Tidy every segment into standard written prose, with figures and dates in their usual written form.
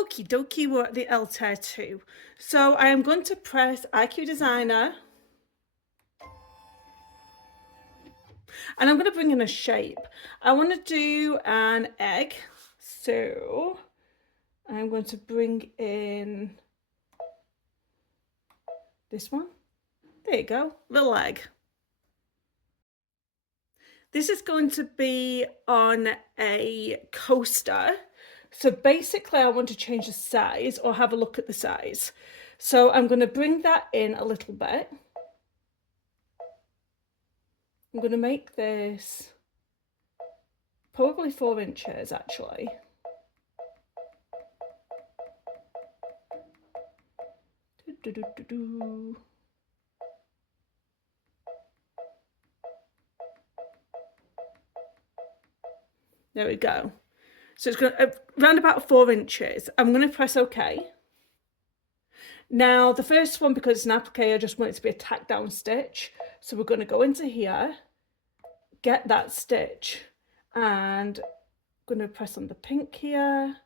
Okie dokie, we're at the Altair 2. So I am going to press IQ Designer. And I'm going to bring in a shape. I want to do an egg. So I'm going to bring in this one. There you go, little egg. This is going to be on a coaster. So basically I want to change the size or have a look at the size. So I'm going to bring that in a little bit. I'm going to make this probably 4 inches actually. There we go. So it's going to around about 4 inches. I'm going to press OK. Now the first one, because it's an applique, I just want it to be a tack down stitch. So we're going to go into here, get that stitch, and I'm going to press on the pink here.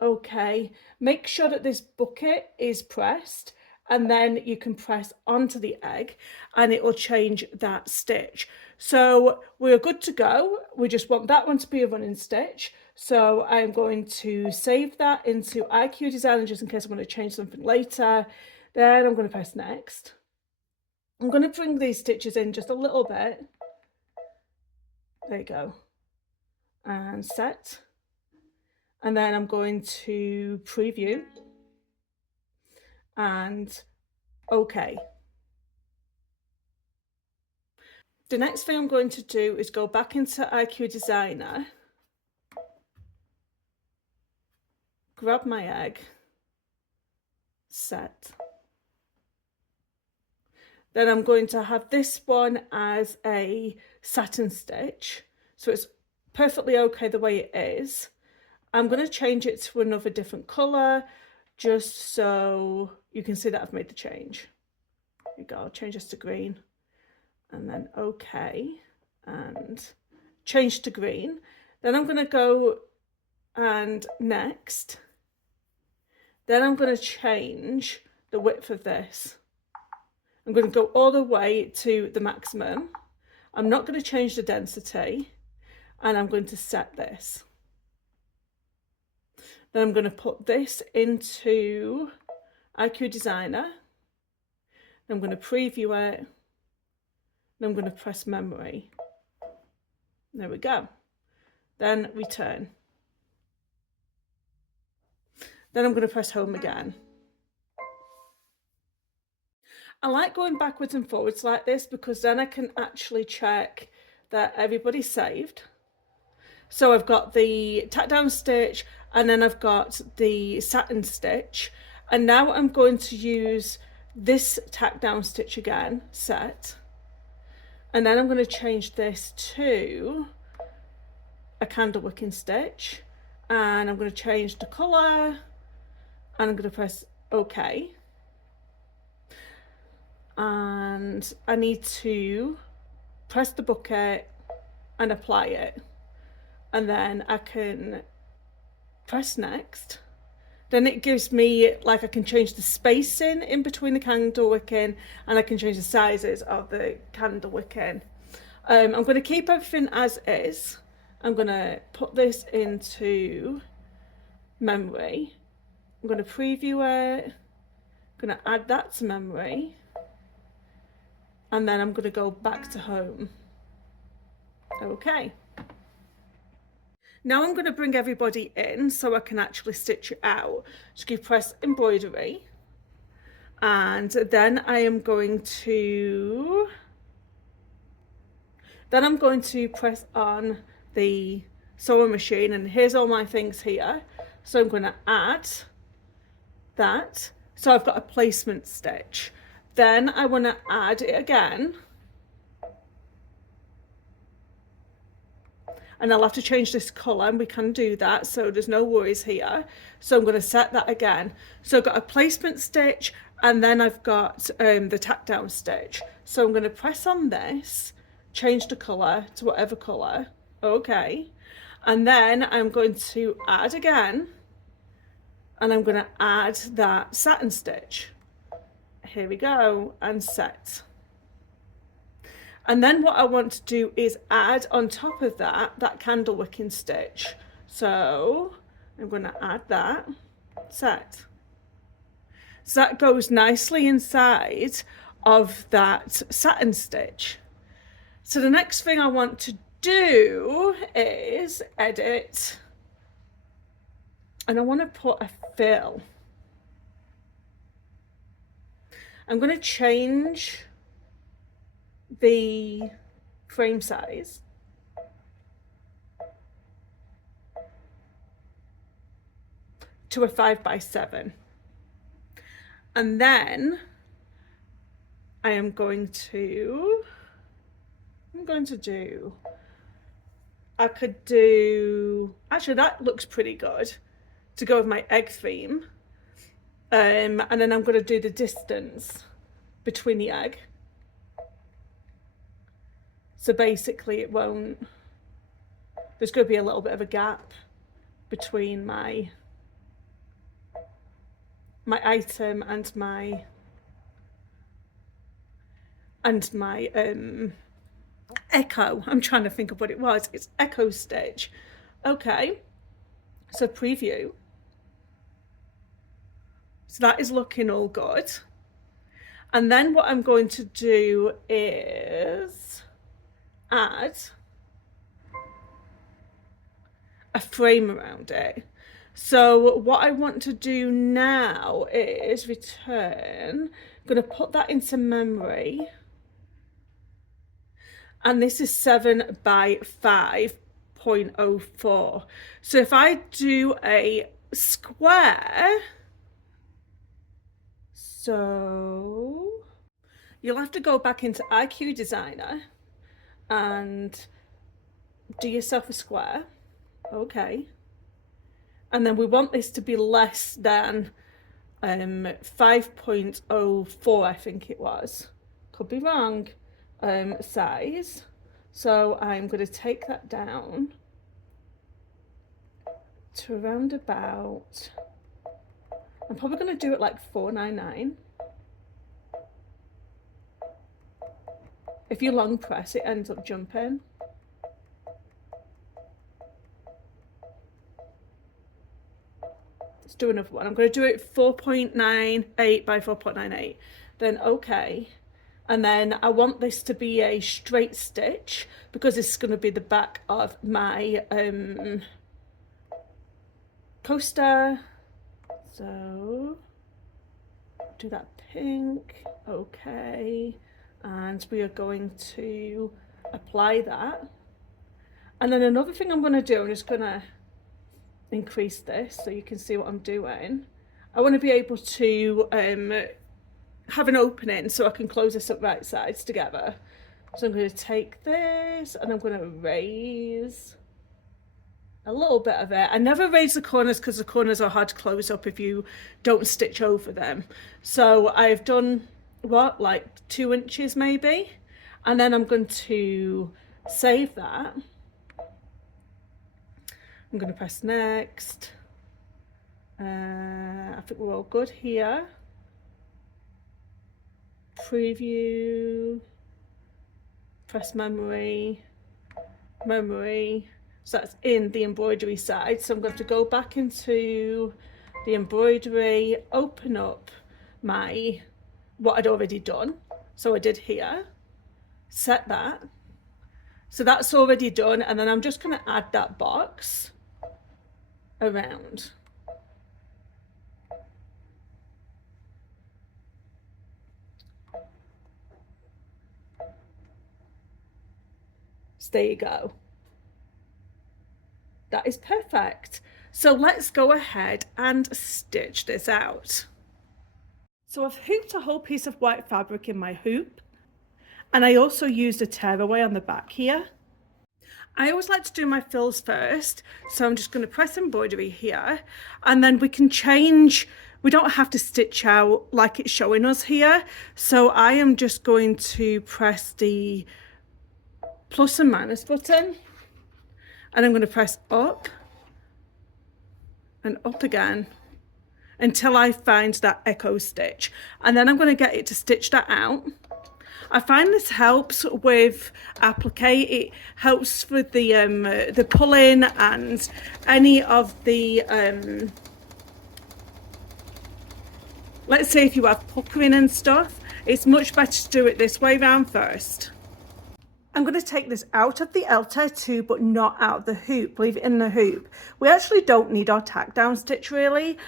OK. Make sure that this bucket is pressed, and then you can press onto the egg and it will change that stitch. So we're good to go. We just want that one to be a running stitch. So I'm going to save that into IQ Designer just in case I want to change something later. Then I'm going to press next. I'm going to bring these stitches in just a little bit. There you go. And set. And then I'm going to preview. And OK. The next thing I'm going to do is go back into IQ Designer, grab my egg, set. Then I'm going to have this one as a satin stitch, so it's perfectly okay the way it is. I'm going to change it to another different colour just so you can see that I've made the change. Here we go, I'll change this to green. And then OK, and change to green. Then I'm going to go and next. Then I'm going to change the width of this. I'm going to go all the way to the maximum. I'm not going to change the density, and I'm going to set this. Then I'm going to put this into IQ Designer. I'm going to preview it. And I'm going to press memory. There we go. Then return. Then I'm going to press home again. I like going backwards and forwards like this because then I can actually check that everybody's saved. So I've got the tack down stitch and then I've got the satin stitch. And now I'm going to use this tack down stitch again, set. And then I'm going to change this to a candlewicking stitch, and I'm going to change the colour, and I'm going to press OK. And I need to press the bucket and apply it, and then I can press next. Then it gives me, like, I can change the spacing in between the candlewicking and I can change the sizes of the candlewicking. I'm going to keep everything as is. I'm going to put this into memory. I'm going to preview it. I'm going to add that to memory. And then I'm going to go back to home. Okay. Now I'm going to bring everybody in so I can actually stitch it out. So you press embroidery, and then I'm going to press on the sewing machine, and here's all my things here. So I'm going to add that. So I've got a placement stitch. Then I want to add it again. And I'll have to change this colour, and we can do that, so there's no worries here. So I'm going to set that again. So I've got a placement stitch, and then I've got the tack down stitch. So I'm going to press on this, change the colour to whatever colour, okay. And then I'm going to add again and I'm going to add that satin stitch. Here we go, and set. And then what I want to do is add on top of that candlewicking stitch. So I'm going to add that, set. So that goes nicely inside of that satin stitch. So the next thing I want to do is edit, and I want to put a fill. I'm going to change the frame size to a 5x7, and then I'm going to do, I could do, actually that looks pretty good to go with my egg theme, and then I'm going to do the distance between the egg. So basically it won't, there's going to be a little bit of a gap between my item and my echo. I'm trying to think of what it was. It's echo stitch. Okay, so preview. So that is looking all good. And then what I'm going to do is add a frame around it. So what I want to do now is return. I'm going to put that into memory. And this is 7 by 5.04. So if I do a square, so you'll have to go back into IQ Designer and do yourself a square. Okay. And then we want this to be less than 5.04, I think it was. Could be wrong. Size. So I'm going to take that down to around about, I'm probably going to do it like 499. If you long press, it ends up jumping. Let's do another one. I'm going to do it 4.98 by 4.98. Then okay. And then I want this to be a straight stitch because this is going to be the back of my coaster. So do that pink. Okay. And we are going to apply that. And then another thing I'm going to do, I'm just going to increase this so you can see what I'm doing. I want to be able to have an opening so I can close this up right sides together. So I'm going to take this and I'm going to raise a little bit of it. I never raise the corners because the corners are hard to close up if you don't stitch over them. So I've done what, like 2 inches maybe, and then I'm going to save that. I'm going to press next. I think we're all good here. Preview, press memory, so that's in the embroidery side. So I'm going to go back into the embroidery, open up my what I'd already done. So I did here, set that, so that's already done, and then I'm just going to add that box around. So there you go. That is perfect. So let's go ahead and stitch this out. So I've hooped a whole piece of white fabric in my hoop, and I also used a tearaway on the back here. I always like to do my fills first, so I'm just going to press embroidery here, and then we can change. We don't have to stitch out like it's showing us here, so I am just going to press the plus and minus button, and I'm going to press up and up again until I find that echo stitch, and then I'm going to get it to stitch that out. I find this helps with applique. It helps with the pulling and any of the let's say if you have puckering and stuff, it's much better to do it this way round first. I'm going to take this out of the Altair too, but not out of the hoop, leave it in the hoop. We actually don't need our tack down stitch really.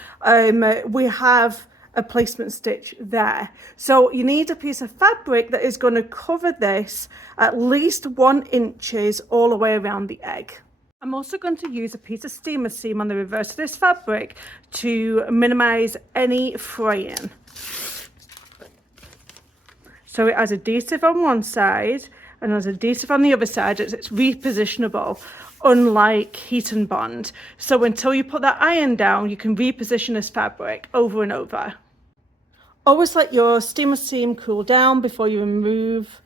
We have a placement stitch there. So you need a piece of fabric that is going to cover this at least 1 inch all the way around the egg. I'm also going to use a piece of steamer seam on the reverse of this fabric to minimize any fraying. So it has adhesive on one side and has adhesive on the other side. It's repositionable, unlike heat and bond. So until you put that iron down, you can reposition this fabric over and over. Always let your steamer seam cool down before you remove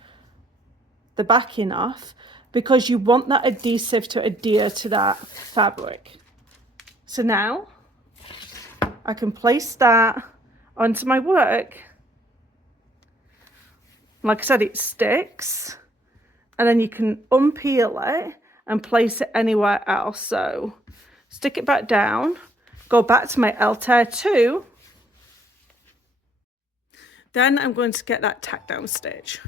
the backing off, because you want that adhesive to adhere to that fabric. So now I can place that onto my work. Like I said, it sticks, and then you can unpeel it and place it anywhere else. So stick it back down, go back to my Altair 2. Then I'm going to get that tack down stitch,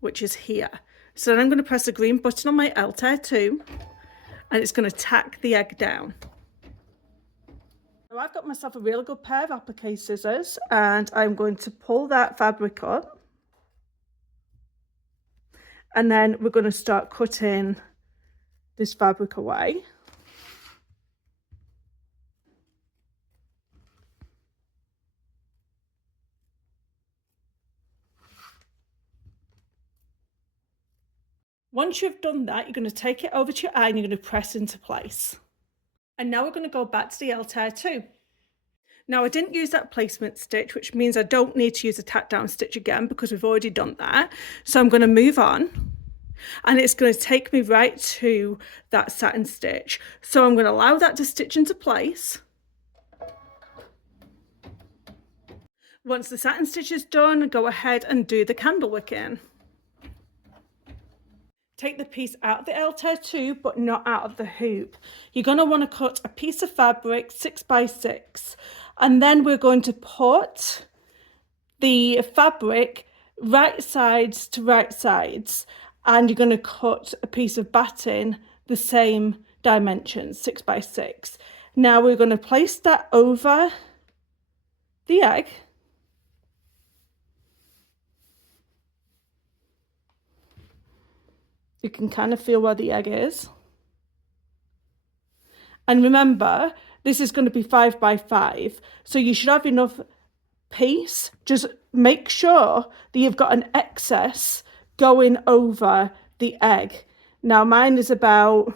which is here. So then I'm going to press the green button on my Altair 2, and it's going to tack the egg down. So I've got myself a really good pair of applique scissors, and I'm going to pull that fabric up. And then we're going to start cutting this fabric away. Once you've done that, you're going to take it over to your eye and you're going to press into place. And now we're going to go back to the Altair 2. Now I didn't use that placement stitch, which means I don't need to use a tack down stitch again because we've already done that. So I'm going to move on, and it's going to take me right to that satin stitch. So I'm going to allow that to stitch into place. Once the satin stitch is done, go ahead and do the candlewicking. Take the piece out of the Altair 2, but not out of the hoop. You're going to want to cut a piece of fabric 6 by 6, and then we're going to put the fabric right sides to right sides, and you're going to cut a piece of batting the same dimensions, 6 by 6. Now we're going to place that over the egg. You can kind of feel where the egg is. And remember, this is going to be 5 by 5. So you should have enough piece. Just make sure that you've got an excess going over the egg. Now mine is about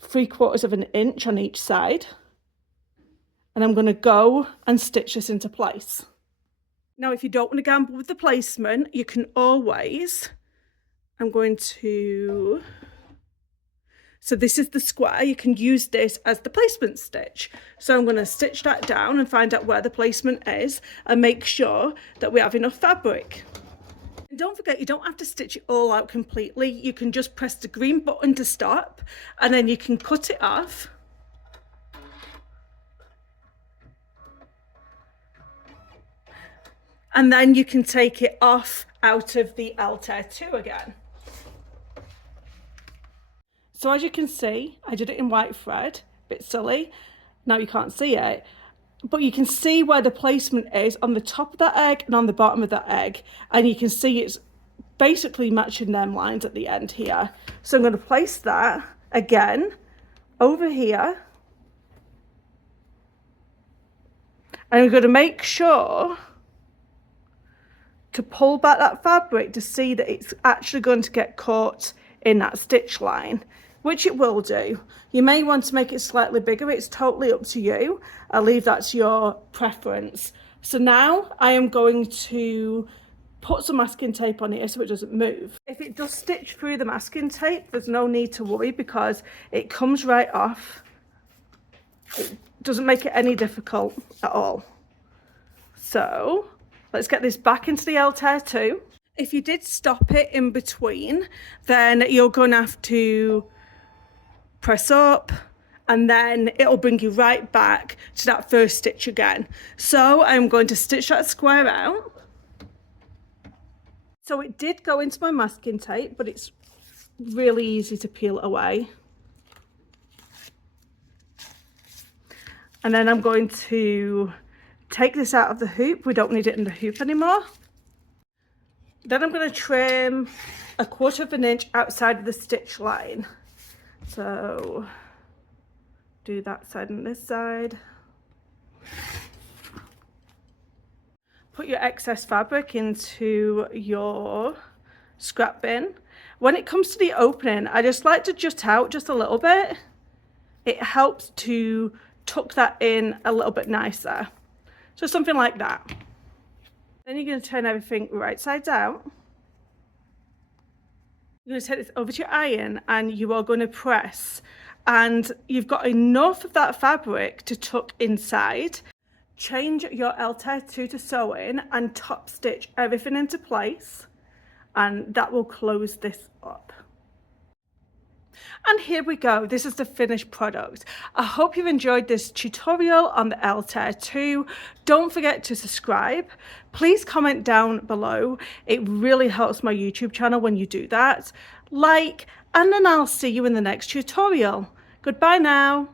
3/4 of an inch on each side. And I'm going to go and stitch this into place. Now, if you don't want to gamble with the placement, you can always... So this is the square. You can use this as the placement stitch. So I'm going to stitch that down and find out where the placement is and make sure that we have enough fabric. And don't forget, you don't have to stitch it all out completely. You can just press the green button to stop, and then you can cut it off. And then you can take it off out of the Altair 2 again. So as you can see, I did it in white thread, a bit silly, now you can't see it, but you can see where the placement is on the top of that egg and on the bottom of that egg, and you can see it's basically matching them lines at the end here. So I'm going to place that again over here, and I'm going to make sure to pull back that fabric to see that it's actually going to get caught in that stitch line, which it will do. You may want to make it slightly bigger. It's totally up to you. I'll leave that to your preference. So now I am going to put some masking tape on here so it doesn't move. If it does stitch through the masking tape, there's no need to worry because it comes right off. It doesn't make it any difficult at all. So let's get this back into the Altair 2. If you did stop it in between, then you're going to have to press up and then it'll bring you right back to that first stitch again. So I'm going to stitch that square out. So it did go into my masking tape, but it's really easy to peel away. And then I'm going to take this out of the hoop. We don't need it in the hoop anymore. Then I'm going to trim 1/4 inch outside of the stitch line. So do that side and this side. Put your excess fabric into your scrap bin. When it comes to the opening, I just like to jut out just a little bit. It helps to tuck that in a little bit nicer. So something like that. Then you're going to turn everything right sides out. You're going to take this over to your iron and you are going to press. And you've got enough of that fabric to tuck inside. Change your Altair 2 to sewing and top stitch everything into place. And that will close this up. And here we go. This is the finished product. I hope you've enjoyed this tutorial on the Altair 2. Don't forget to subscribe. Please comment down below. It really helps my YouTube channel when you do that. Like, and then I'll see you in the next tutorial. Goodbye now.